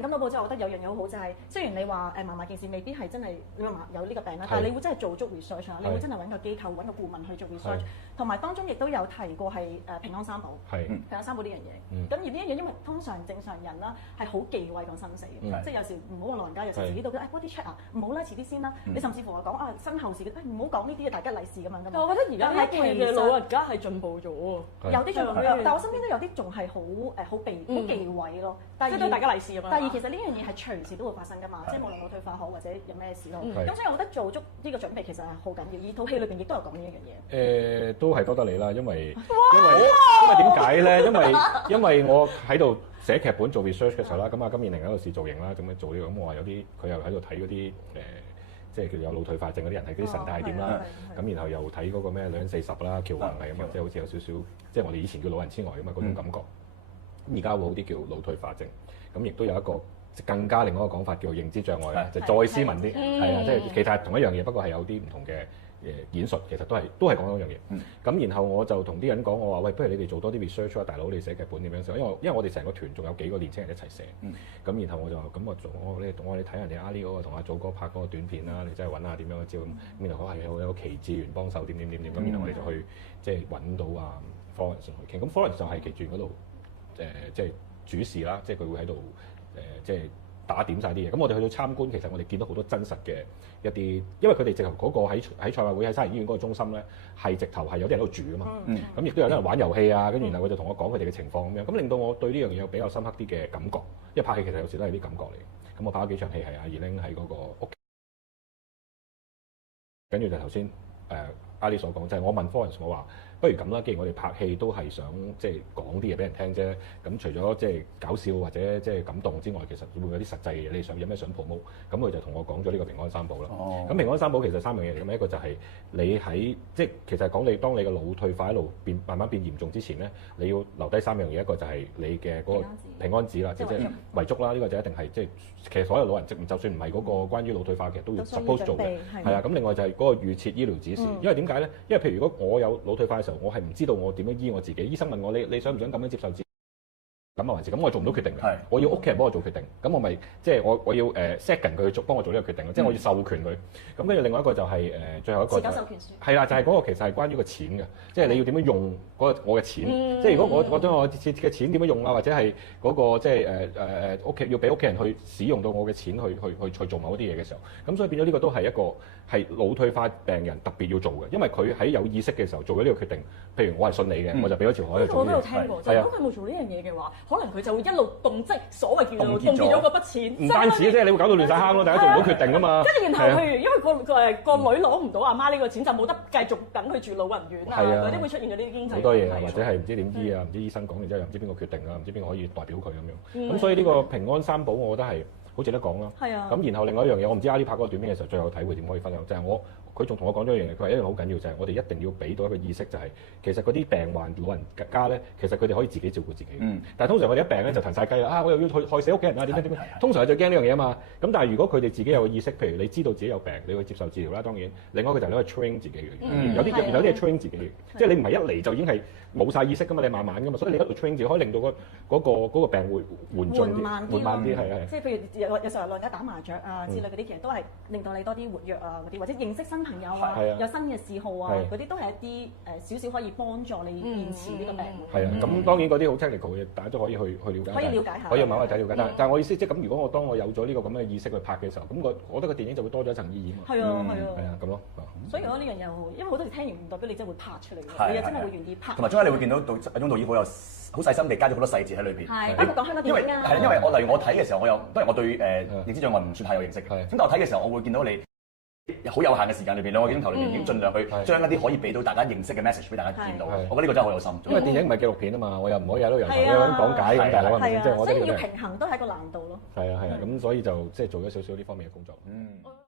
完感到報之後，我覺得有樣嘢好好就係，雖然你話嫲嫲件事未必係真係你話有呢個病啦，但係你會真係做足 research 啊，你會真係揾個機構揾個顧問去做 research，同埋當中亦都有提過係平安三寶，平安三寶呢樣嘢。咁而呢樣嘢因為通常正常人啦係好忌諱講生死嘅，即係有時唔好話老人家，有時自己都覺得body check 啊唔好啦，遲啲先啦。你甚至乎話講身後事嘅，唔好講呢啲嘢，大吉利是咁樣噶嘛。我覺得而家呢一輩嘅老人家係進步咗喎，有啲進步咗，但我身邊都有啲仲係好忌諱咯。即係對大家利是咁樣。第二其實呢樣嘢係隨時都會發生噶嘛，即係無論腦退化好或者有咩事咯。咁所以我覺得做足呢個準備其實係好緊要。而套戲裏邊亦都有講呢一樣嘢。都係多得你啦，因為點解咧？因為我喺度寫劇本做 research 嘅時候啦，咁啊金燕玲喺度試造型啦，咁樣做呢個，咁我話有啲佢又喺度睇嗰啲即係叫有腦退化症嗰啲人係嗰啲神態點啦，咁然後又睇嗰個咩女人40啦，喬宏係咁啊，即係好似有少少，即係我哋以前叫老人痴呆咁啊嗰種感覺。咁而家會好啲叫腦退化症，咁亦都有一個更加另外一個講法叫認知障礙啦，就再斯文啲，係啊，即係其實係同一樣嘢，不過係有啲唔同嘅演術，其實都係講嗰樣嘢。咁然後我就同啲人講，我話喂，不如你哋做多啲 research 啊，大佬你寫劇本點樣寫？因為我哋成個團仲有幾個年青人一齊寫，咁然後我就咁我你睇人哋阿 Lee 嗰個同阿祖哥拍嗰個短片啦，你真係揾下點樣招咁，然後係有個祁志源幫手點，咁然後我哋就去即係揾到啊 Florence 去傾，咁 Florence 就係祁志源嗰度即係主事啦，即係佢會喺度即係打點晒啲嘢。咁我哋去到參觀，其實我哋見到好多真實嘅一啲，因為佢哋直頭嗰個喺賽馬會喺沙田醫院嗰個中心咧，係直頭係有啲人喺度住噶嘛。咁亦都有啲人玩遊戲啊，跟住然後佢就同我講佢哋嘅情況咁樣，咁令到我對呢樣嘢有比較深刻啲嘅感覺。因為拍戲其實有時都係啲感覺嚟。咁我拍咗幾場戲係阿 Elaine 喺嗰個屋，跟住就頭先阿 Lee 所講，就係我問 Florence 我話。不如咁啦，既然我哋拍戲都係想即係講啲嘢俾人聽啫，咁除咗即係搞笑或者即係感動之外，其實會唔會有啲實際嘅嘢？你想有咩想 promote？咁佢就同我講咗呢個平安三寶啦。咁平安三寶其實3樣嘢嚟嘅，一個就係你喺即係其實講你當你嘅腦退化一路慢慢變嚴重之前咧，你要留低3樣嘢，一個就係你嘅嗰個平安紙啦，即係遺囑啦，呢個就一定係即係其實所有老人就算唔係嗰個關於腦退化嘅都要 suppose 做嘅，係啊。咁另外就係嗰個預設醫療指示，因為點解咧？因為譬如如果我有腦退化嘅時候，我係唔知道我點樣醫我自己。醫生問我你想唔想咁樣接受治療？咁啊還是咁，我做唔到決定嘅。我要屋企人幫我做決定。咁我咪即係我要second佢去幫我做呢個決定，即係我要授權佢。咁跟住另外一個就係最後一個持久授權書。係啦，就係嗰個其實係關於個錢嘅，即係你要點樣用我嘅錢。即係如果我將我嘅錢點樣用啊，或者係嗰個即係屋企要俾屋企人去使用到我嘅錢去做某啲嘢嘅時候，咁所以變咗呢個都係一個係腦退化病人特別要做嘅，因為佢喺有意識嘅時候做咗呢個決定。譬如我係信你嘅，我就俾咗錢我去做。我都有聽過，就係如果佢冇做呢樣嘢嘅話，可能佢就會一路動，即係所謂叫做凍結咗嗰筆錢。唔單止即係你會搞到亂晒坑咯，大家做唔到決定啊嘛。跟住然後譬如因為個女攞唔到阿媽呢個錢，就冇得繼續等佢住老人院啊，嗰啲會出現咗呢啲經濟好多嘢啊，或者係唔知點醫啊，唔知醫生講完之後又唔知邊個決定啊，唔知邊個可以代表佢咁樣。咁所以呢個平安三寶，我覺得係好值得講咯。係啊。咁然後另外一樣嘢，我唔知阿 Lee 拍嗰個短片嘅時候最後體會點可以分享，就係佢仲同我講咗一樣嘢，佢話一樣好緊要，就係我哋一定要俾到一個意識，就係其實嗰啲病患老人家咧，其實佢哋可以自己照顧自己。但係通常我哋一病咧就騰晒雞啦，我又要害死屋企人啊，點樣？通常係最驚呢樣嘢啊嘛。咁但係如果佢哋自己有個意識，譬如你知道自己有病，你去接受治療啦，當然。另外一個就係你可以 train 自己嘅，有啲係 train 自己嘅，即係你唔係一嚟就已經係冇晒意識噶嘛，你慢慢噶嘛，所以你一路 train 自己可以令到嗰個病會緩進啲，緩慢啲係。即係譬如有時候老人家打麻雀啊之類嗰啲，其實都係令到你多啲活躍啊嗰啲，或者認識新朋友啊，有新嘅嗜好啊，嗰啲都係一啲少少可以幫助你延遲呢個病。係啊，咁當然嗰啲好 technical 嘅，大家都可以去了解。可以了解下。可以慢慢睇了解，但係我意思即係咁，如果當我有咗呢個咁嘅意識去拍嘅時候，咁我覺得個電影就會多咗一層意義嘛。係啊，咁咯。所以我覺得呢樣嘢好，因為好多時聽完唔代表你真係會拍出嚟嘅，你又真係會願意拍。同埋中間你會見到阿鍾導演好細心地加咗好多細節喺裏邊。係，包括講香港電影啊。因為例如我睇嘅時候，當然我對認知障礙唔算太有認識。咁但我睇嘅時候，我會見到你好有限嘅時間裏邊，兩個鏡頭裏邊已經盡量去將一啲可以俾到大家認識嘅 message 俾大家見到。我覺得呢個真係好有心。因為電影唔係紀錄片啊嘛，我又唔可以喺度咁講解咁，大佬即係我覺得所以要平衡都係一個難度咯。係啊，咁所以就即係做咗少少呢方面嘅工作。